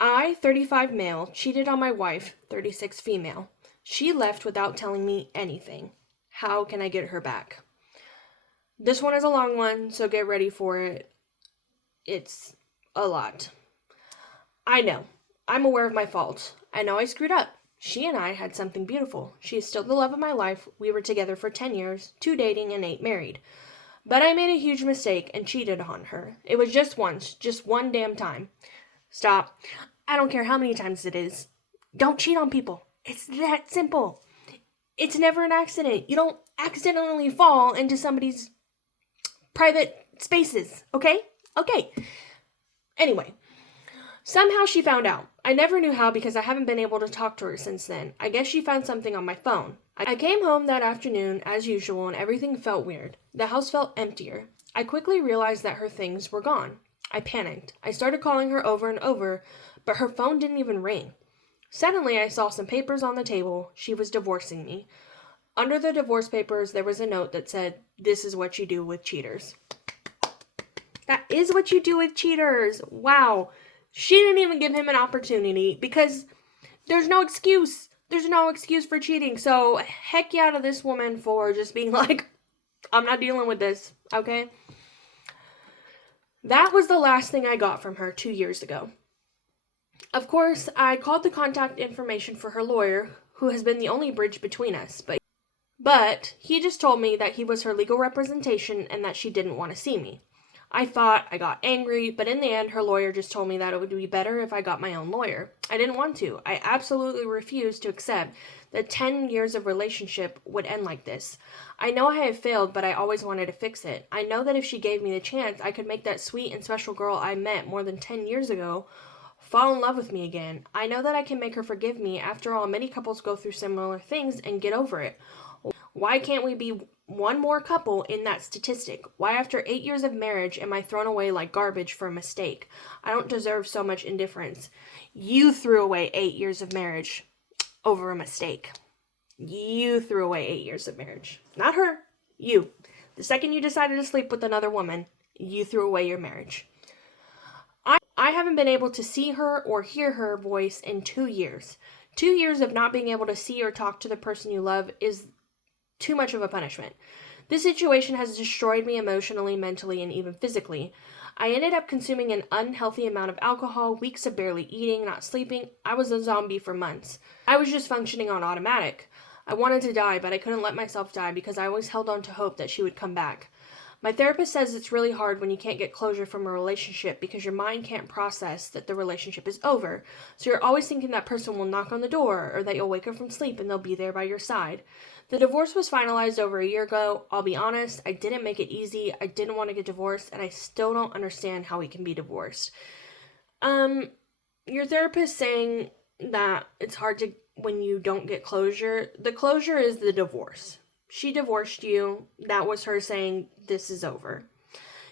I, 35 male, cheated on my wife, 36 female. She left without telling me anything. How can I get her back? This one is a long one, so get ready for it. It's a lot. I know. I'm aware of my fault. I know I screwed up. She and I had something beautiful. She is still the love of my life. We were together for 10 years, 2 dating and 8 married. But I made a huge mistake and cheated on her. It was just once, just one damn time. Stop. I don't care how many times it is. Don't cheat on people. It's that simple. It's never an accident. You don't accidentally fall into somebody's private spaces, okay? Okay. Anyway, somehow she found out. I never knew how because I haven't been able to talk to her since then. I guess she found something on my phone. I came home that afternoon, as usual, and everything felt weird. The house felt emptier. I quickly realized that her things were gone. I panicked. I started calling her over and over, but her phone didn't even ring. Suddenly, I saw some papers on the table. She was divorcing me. Under the divorce papers, there was a note that said, "This is what you do with cheaters." That is what you do with cheaters. Wow. She didn't even give him an opportunity because there's no excuse. There's no excuse for cheating. So, heck yeah to this woman for just being like, I'm not dealing with this, okay? That was the last thing I got from her 2 years ago. Of course, I called the contact information for her lawyer, who has been the only bridge between us, but he just told me that he was her legal representation and that she didn't want to see me. I got angry, but in the end, her lawyer just told me that it would be better if I got my own lawyer. I didn't want to. I absolutely refused to accept that 10 years of relationship would end like this. I know I have failed, but I always wanted to fix it. I know that if she gave me the chance, I could make that sweet and special girl I met more than 10 years ago fall in love with me again. I know that I can make her forgive me. After all, many couples go through similar things and get over it. Why can't we be one more couple in that statistic? Why after 8 years of marriage am I thrown away like garbage for a mistake? I don't deserve so much indifference. You threw away 8 years of marriage over a mistake. You threw away 8 years of marriage. Not her. You. The second you decided to sleep with another woman, you threw away your marriage. I haven't been able to see her or hear her voice in 2 years. 2 years of not being able to see or talk to the person you love is too much of a punishment. This situation has destroyed me emotionally, mentally, and even physically. I ended up consuming an unhealthy amount of alcohol, weeks of barely eating, not sleeping. I was a zombie for months. I was just functioning on automatic. I wanted to die, but I couldn't let myself die because I always held on to hope that she would come back. My therapist says it's really hard when you can't get closure from a relationship because your mind can't process that the relationship is over. So you're always thinking that person will knock on the door or that you'll wake up from sleep and they'll be there by your side. The divorce was finalized over a year ago. I'll be honest, I didn't make it easy. I didn't want to get divorced, and I still don't understand how we can be divorced. Your therapist saying that it's hard to when you don't get closure. The closure is the divorce. She divorced you. That was her saying this is over.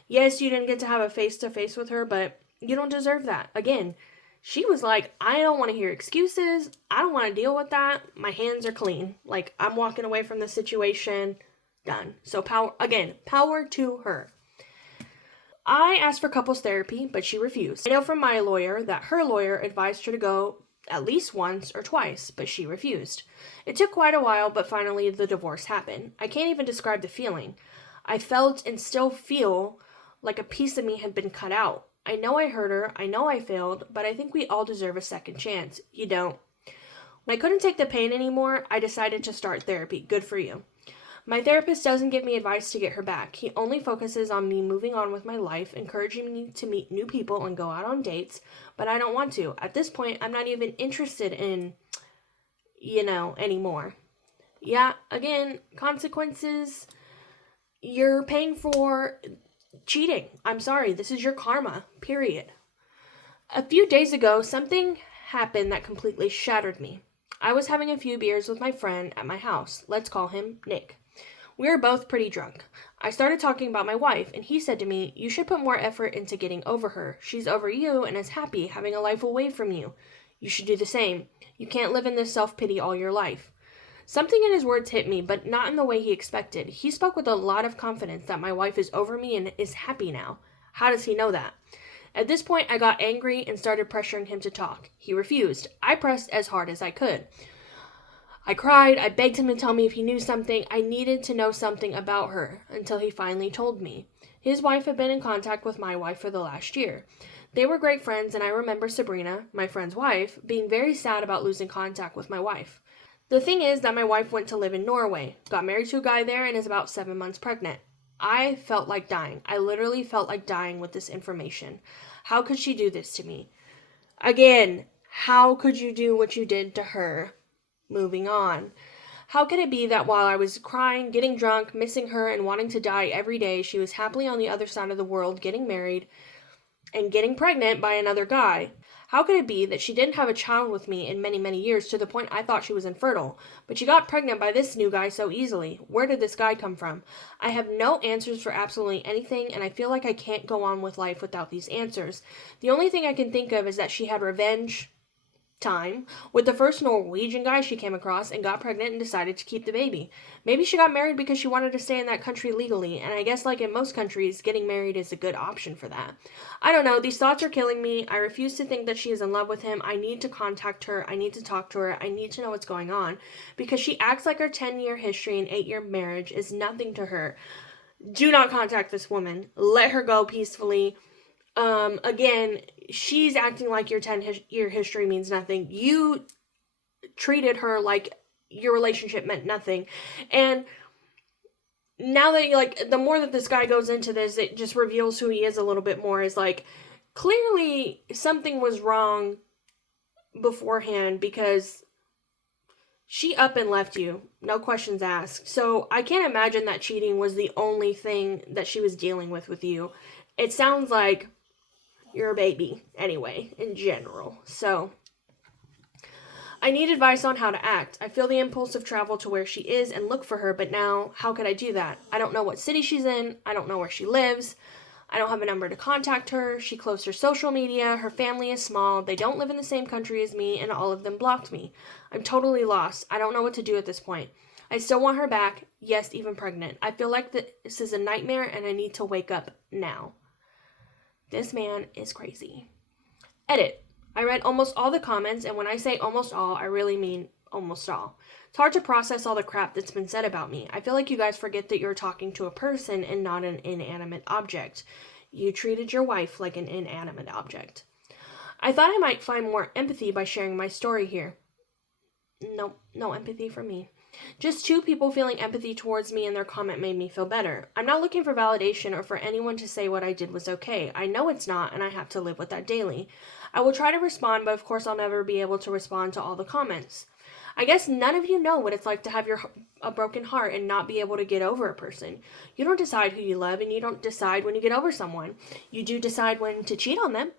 Yes, you didn't get to have a face-to-face with her, but you don't deserve that. Again, she was like, I don't want to hear excuses. I don't want to deal with that. My hands are clean. Like, I'm walking away from the situation. Done. So power to her. I asked for couples therapy, but she refused. I know from my lawyer that her lawyer advised her to go at least once or twice, but she refused. It took quite a while, but finally the divorce happened. I can't even describe the feeling. I felt and still feel like a piece of me had been cut out. I know I hurt her, I know I failed, but I think we all deserve a second chance. You don't. When I couldn't take the pain anymore, I decided to start therapy. Good for you. My therapist doesn't give me advice to get her back. He only focuses on me moving on with my life, encouraging me to meet new people and go out on dates, but I don't want to. At this point, I'm not even interested in, anymore. Yeah, again, consequences. You're paying for cheating. I'm sorry, this is your karma, period. A few days ago, something happened that completely shattered me. I was having a few beers with my friend at my house. Let's call him Nick. We were both pretty drunk. I started talking about my wife, and he said to me, "You should put more effort into getting over her. She's over you and is happy having a life away from you. You should do the same. You can't live in this self-pity all your life." Something in his words hit me, but not in the way he expected. He spoke with a lot of confidence that my wife is over me and is happy now. How does he know that? At this point, I got angry and started pressuring him to talk. He refused. I pressed as hard as I could. I cried. I begged him to tell me if he knew something. I needed to know something about her until he finally told me. His wife had been in contact with my wife for the last year. They were great friends, and I remember Sabrina, my friend's wife, being very sad about losing contact with my wife. The thing is that my wife went to live in Norway, got married to a guy there, and is about 7 months pregnant. I felt like dying. I literally felt like dying with this information. How could she do this to me? Again, how could you do what you did to her? Moving on. How could it be that while I was crying, getting drunk, missing her, and wanting to die every day, she was happily on the other side of the world getting married and getting pregnant by another guy? How could it be that she didn't have a child with me in many, many years to the point I thought she was infertile, but she got pregnant by this new guy so easily? Where did this guy come from? I have no answers for absolutely anything, and I feel like I can't go on with life without these answers. The only thing I can think of is that she had revenge time with the first Norwegian guy she came across and got pregnant and decided to keep the baby. Maybe she got married because she wanted to stay in that country legally, and I guess like in most countries, getting married is a good option for that. I don't know, these thoughts are killing me. I refuse to think that she is in love with him. I need to contact her. I need to talk to her. I need to know what's going on because she acts like her 10-year history and 8-year marriage is nothing to her. Do not contact this woman. Let her go peacefully. Again, she's acting like your 10-year history means nothing. You treated her like your relationship meant nothing. And now that the more that this guy goes into this, it just reveals who he is a little bit more. Is like, clearly something was wrong beforehand because she up and left you. No questions asked. So I can't imagine that cheating was the only thing that she was dealing with you. It sounds like you're a baby anyway, in general. So I need advice on how to act. I feel the impulse of travel to where she is and look for her, but now how could I do that? I don't know what city she's in. I don't know where she lives. I don't have a number to contact her. She closed her social media. Her family is small. They don't live in the same country as me, and all of them blocked me. I'm totally lost. I don't know what to do at this point. I still want her back. Yes, even pregnant. I feel like this is a nightmare, and I need to wake up now. This man is crazy. Edit. I read almost all the comments, and when I say almost all, I really mean almost all. It's hard to process all the crap that's been said about me. I feel like you guys forget that you're talking to a person and not an inanimate object. You treated your wife like an inanimate object. I thought I might find more empathy by sharing my story here. Nope, no empathy from me. Just 2 people feeling empathy towards me, and their comment made me feel better. I'm not looking for validation or for anyone to say what I did was okay. I know it's not, and I have to live with that daily. I will try to respond, but of course I'll never be able to respond to all the comments. I guess none of you know what it's like to have a broken heart and not be able to get over a person. You don't decide who you love, and you don't decide when you get over someone. You do decide when to cheat on them.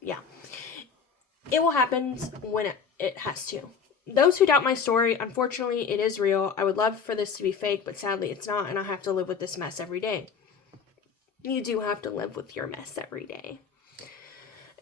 Yeah. It will happen when it has to. Those who doubt my story, unfortunately, it is real. I would love for this to be fake, but sadly it's not, and I have to live with this mess every day. You do have to live with your mess every day.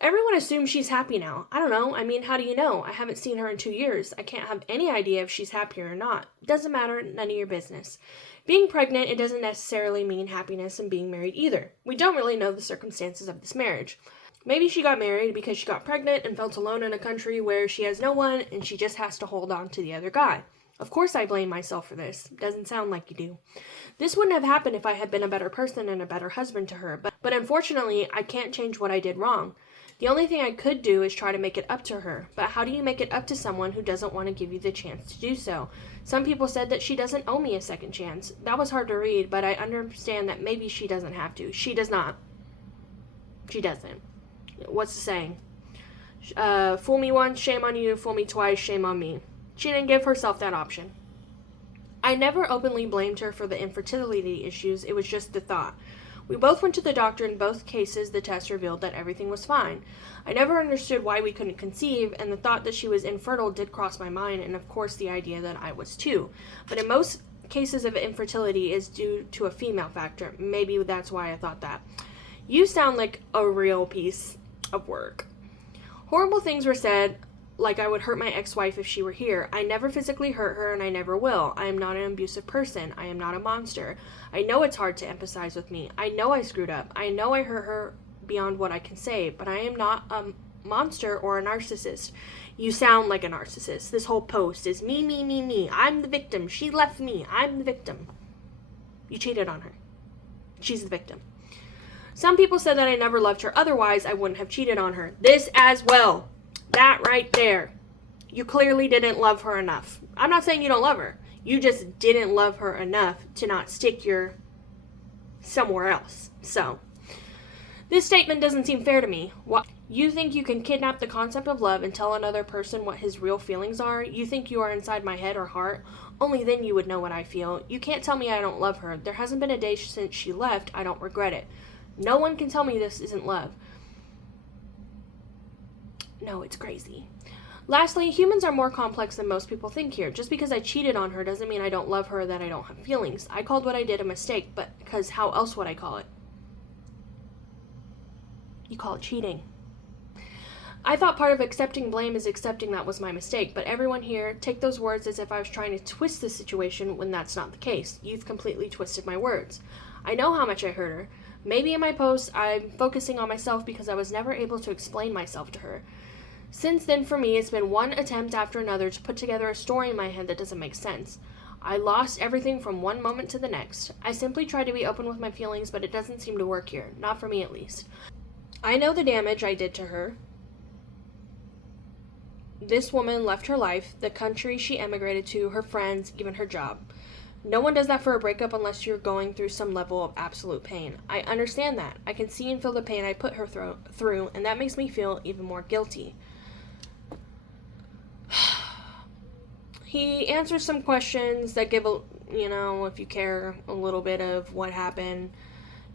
Everyone assumes she's happy now. I don't know. I mean, how do you know? I haven't seen her in 2 years. I can't have any idea if she's happy or not. Doesn't matter. None of your business. Being pregnant, it doesn't necessarily mean happiness and being married either. We don't really know the circumstances of this marriage. Maybe she got married because she got pregnant and felt alone in a country where she has no one and she just has to hold on to the other guy. Of course I blame myself for this. Doesn't sound like you do. This wouldn't have happened if I had been a better person and a better husband to her, but unfortunately I can't change what I did wrong. The only thing I could do is try to make it up to her. But how do you make it up to someone who doesn't want to give you the chance to do so? Some people said that she doesn't owe me a second chance. That was hard to read, but I understand that maybe she doesn't have to. She does not. She doesn't. What's the saying? Fool me once, shame on you. Fool me twice, shame on me. She didn't give herself that option. I never openly blamed her for the infertility issues. It was just the thought. We both went to the doctor. In both cases, the test revealed that everything was fine. I never understood why we couldn't conceive, and the thought that she was infertile did cross my mind, and of course the idea that I was too. But in most cases of infertility is due to a female factor. Maybe that's why I thought that. You sound like a real piece of work. Horrible things were said, like I would hurt my ex-wife if she were here. I never physically hurt her, and I never will. I am not an abusive person. I am not a monster. I know it's hard to empathize with me. I know I screwed up. I know I hurt her beyond what I can say, but I am not a monster or a narcissist. You sound like a narcissist. This whole post is me, me, me, me. I'm the victim. She left me. I'm the victim. You cheated on her. She's the victim. Some people said that I never loved her. Otherwise, I wouldn't have cheated on her. This as well. That right there. You clearly didn't love her enough. I'm not saying you don't love her. You just didn't love her enough to not stick your somewhere else. So, this statement doesn't seem fair to me. What? You think you can kidnap the concept of love and tell another person what his real feelings are? You think you are inside my head or heart? Only then you would know what I feel. You can't tell me I don't love her. There hasn't been a day since she left. I don't regret it. No one can tell me this isn't love. No, it's crazy. Lastly, humans are more complex than most people think here. Just because I cheated on her doesn't mean I don't love her or that I don't have feelings. I called what I did a mistake, but because how else would I call it? You call it cheating. I thought part of accepting blame is accepting that was my mistake, but everyone here, take those words as if I was trying to twist the situation when that's not the case. You've completely twisted my words. I know how much I hurt her. Maybe in my post, I'm focusing on myself because I was never able to explain myself to her. Since then, for me, it's been one attempt after another to put together a story in my head that doesn't make sense. I lost everything from one moment to the next. I simply tried to be open with my feelings, but it doesn't seem to work here. Not for me, at least. I know the damage I did to her. This woman left her life, the country she emigrated to, her friends, even her job. No one does that for a breakup unless you're going through some level of absolute pain. I understand that. I can see and feel the pain I put her through, and that makes me feel even more guilty. He answers some questions that give if you care, a little bit of what happened.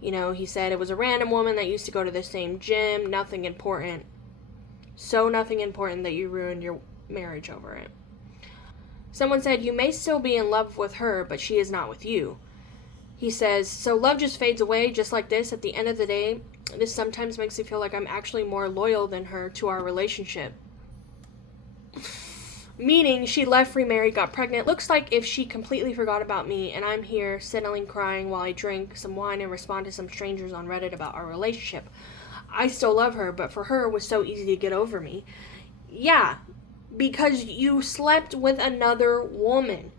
He said it was a random woman that used to go to the same gym, nothing important. So nothing important that you ruined your marriage over it. Someone said, you may still be in love with her, but she is not with you. He says, so love just fades away just like this. At the end of the day, this sometimes makes me feel like I'm actually more loyal than her to our relationship. Meaning, she left, remarried, got pregnant. Looks like if she completely forgot about me, and I'm here, settling, crying while I drink some wine and respond to some strangers on Reddit about our relationship. I still love her, but for her, it was so easy to get over me. Yeah, because you slept with another woman.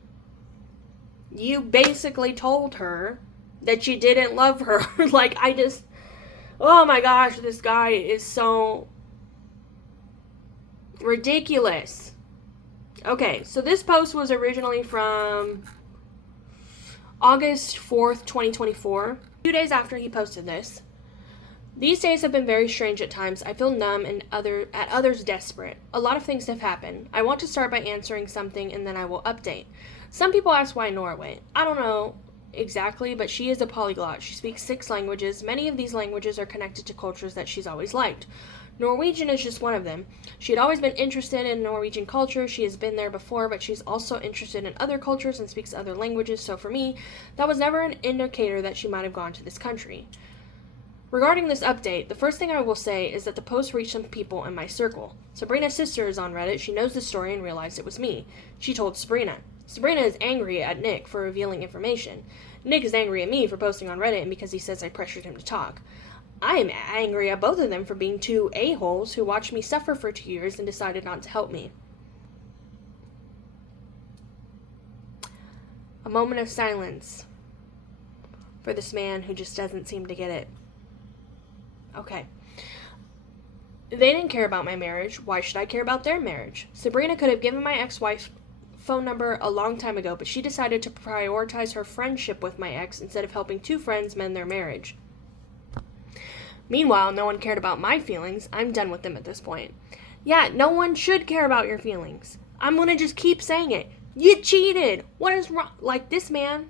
You basically told her that you didn't love her. Oh my gosh, this guy is so ridiculous. Okay, so this post was originally from August 4th, 2024. 2 days after he posted this. These days have been very strange at times. I feel numb and at others desperate. A lot of things have happened. I want to start by answering something and then I will update. Some people ask why Norway. I don't know exactly, but she is a polyglot. She speaks 6 languages. Many of these languages are connected to cultures that she's always liked. Norwegian is just one of them. She had always been interested in Norwegian culture. She has been there before, but she's also interested in other cultures and speaks other languages. So for me, that was never an indicator that she might have gone to this country. Regarding this update, the first thing I will say is that the post reached some people in my circle. Sabrina's sister is on Reddit. She knows the story and realized it was me. She told Sabrina. Sabrina is angry at Nick for revealing information. Nick is angry at me for posting on Reddit and because he says I pressured him to talk. I am angry at both of them for being 2 a-holes who watched me suffer for 2 years and decided not to help me. A moment of silence for this man who just doesn't seem to get it. Okay. They didn't care about my marriage. Why should I care about their marriage? Sabrina could have given my ex-wife phone number a long time ago, but she decided to prioritize her friendship with my ex instead of helping 2 friends mend their marriage. Meanwhile, no one cared about my feelings. I'm done with them at this point. Yeah, no one should care about your feelings. I'm gonna just keep saying it. You cheated! What is wrong? Like, this man,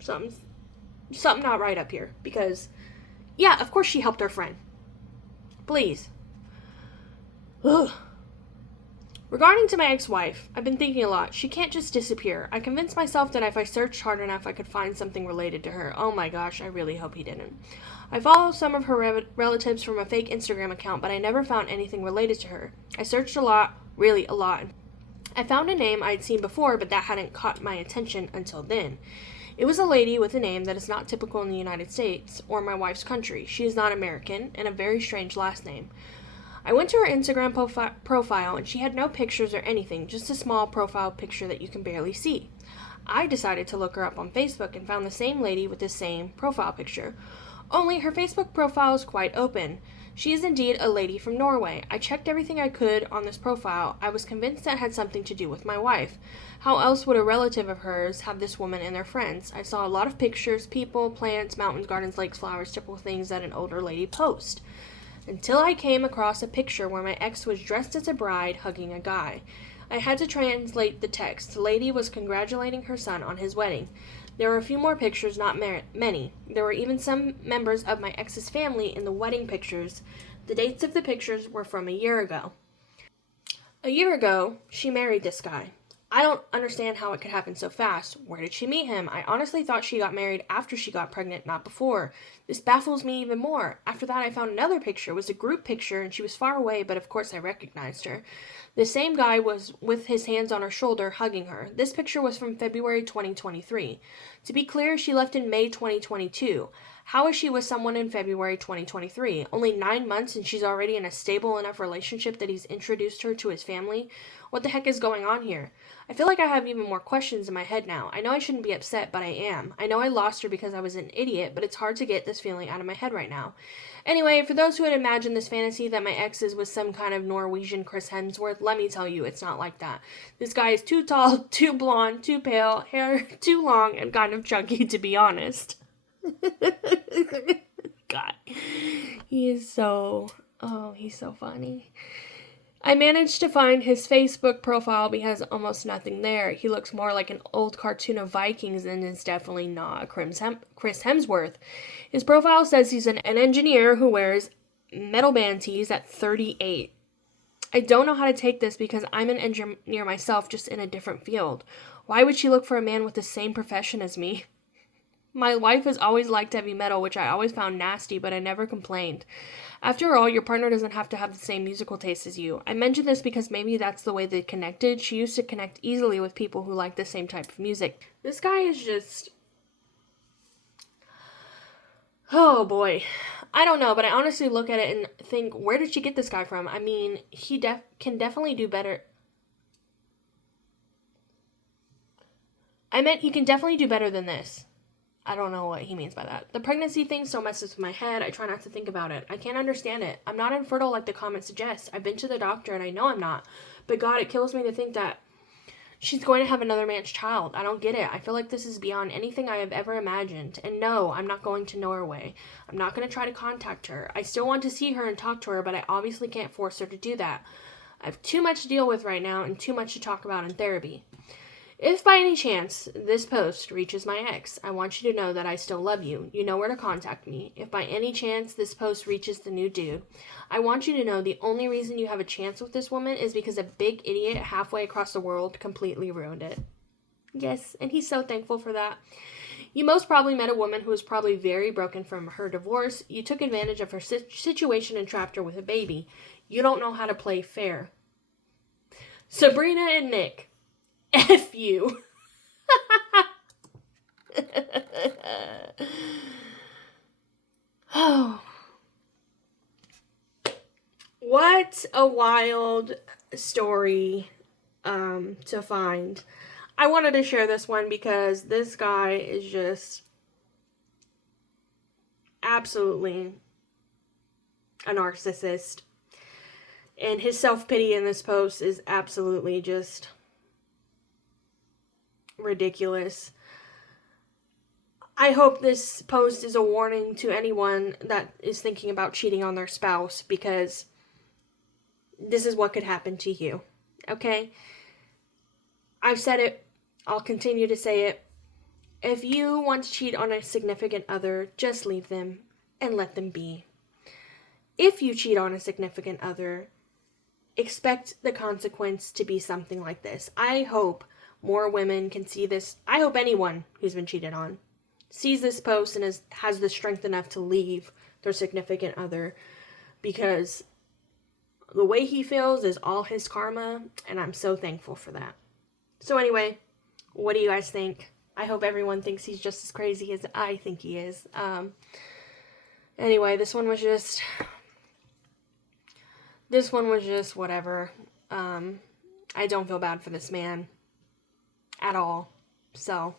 something not right up here. Because, yeah, of course she helped her friend. Please. Ugh. Regarding to my ex-wife, I've been thinking a lot. She can't just disappear. I convinced myself that if I searched hard enough, I could find something related to her. Oh my gosh, I really hope he didn't. I follow some of her relatives from a fake Instagram account, but I never found anything related to her. I searched a lot, really a lot. I found a name I'd seen before, but that hadn't caught my attention until then. It was a lady with a name that is not typical in the United States or my wife's country. She is not American and a very strange last name. I went to her Instagram profile and she had no pictures or anything, just a small profile picture that you can barely see. I decided to look her up on Facebook and found the same lady with the same profile picture. Only her Facebook profile is quite open. She is indeed a lady from Norway. I checked everything I could on this profile. I was convinced that had something to do with my wife. How else would a relative of hers have this woman and their friends? I saw a lot of pictures, people, plants, mountains, gardens, lakes, flowers, typical things that an older lady posts. Until I came across a picture where my ex was dressed as a bride hugging a guy. I had to translate the text. The lady was congratulating her son on his wedding. There were a few more pictures, not many. There were even some members of my ex's family in the wedding pictures. The dates of the pictures were from a year ago. A year ago, she married this guy. I don't understand how it could happen so fast. Where did she meet him? I honestly thought she got married after she got pregnant, not before. This baffles me even more. After that, I found another picture. It was a group picture, and she was far away, but of course I recognized her. The same guy was with his hands on her shoulder, hugging her. This picture was from February 2023. To be clear, she left in May 2022. How is she with someone in February 2023? Only 9 months and she's already in a stable enough relationship that he's introduced her to his family? What the heck is going on here? I feel like I have even more questions in my head now. I know I shouldn't be upset, but I am. I know I lost her because I was an idiot, but it's hard to get this feeling out of my head right now. Anyway, for those who had imagined this fantasy that my ex is with some kind of Norwegian Chris Hemsworth, let me tell you, it's not like that. This guy is too tall, too blonde, too pale, hair too long, and kind of chunky, to be honest. God, he's so funny. I managed to find his Facebook profile, but he has almost nothing there. He looks more like an old cartoon of Vikings and is definitely not Chris Hemsworth. His profile says he's an engineer who wears metal band tees at 38. I don't know how to take this because I'm an engineer myself, just in a different field. Why would she look for a man with the same profession as me? My wife has always liked heavy metal, which I always found nasty, but I never complained. After all, your partner doesn't have to have the same musical taste as you. I mention this because maybe that's the way they connected. She used to connect easily with people who like the same type of music. This guy is just... oh boy. I don't know, but I honestly look at it and think, where did she get this guy from? I mean, he can definitely do better. He can definitely do better than this. I don't know what he means by that. The pregnancy thing still messes with my head. I try not to think about it. I can't understand it. I'm not infertile like the comment suggests. I've been to the doctor and I know I'm not. But God, it kills me to think that she's going to have another man's child. I don't get it. I feel like this is beyond anything I have ever imagined. And no, I'm not going to Norway. I'm not going to try to contact her. I still want to see her and talk to her, but I obviously can't force her to do that. I have too much to deal with right now and too much to talk about in therapy. If by any chance this post reaches my ex, I want you to know that I still love you. You know where to contact me. If by any chance this post reaches the new dude, I want you to know the only reason you have a chance with this woman is because a big idiot halfway across the world completely ruined it. Yes, and he's so thankful for that. You most probably met a woman who was probably very broken from her divorce. You took advantage of her situation and trapped her with a baby. You don't know how to play fair. Sabrina and Nick. F you. Oh. What a wild story to find. I wanted to share this one because this guy is just absolutely a narcissist. And his self-pity in this post is absolutely just ridiculous. I hope this post is a warning to anyone that is thinking about cheating on their spouse, because this is what could happen to you. Okay? I've said it. I'll continue to say it. If you want to cheat on a significant other, just leave them and let them be. If you cheat on a significant other, expect the consequence to be something like this. I hope more women can see this. I hope anyone who's been cheated on sees this post and has the strength enough to leave their significant other, because the way he feels is all his karma, and I'm so thankful for that. So anyway, what do you guys think? I hope everyone thinks he's just as crazy as I think he is. Anyway, this one was just whatever. I don't feel bad for this man at all. So,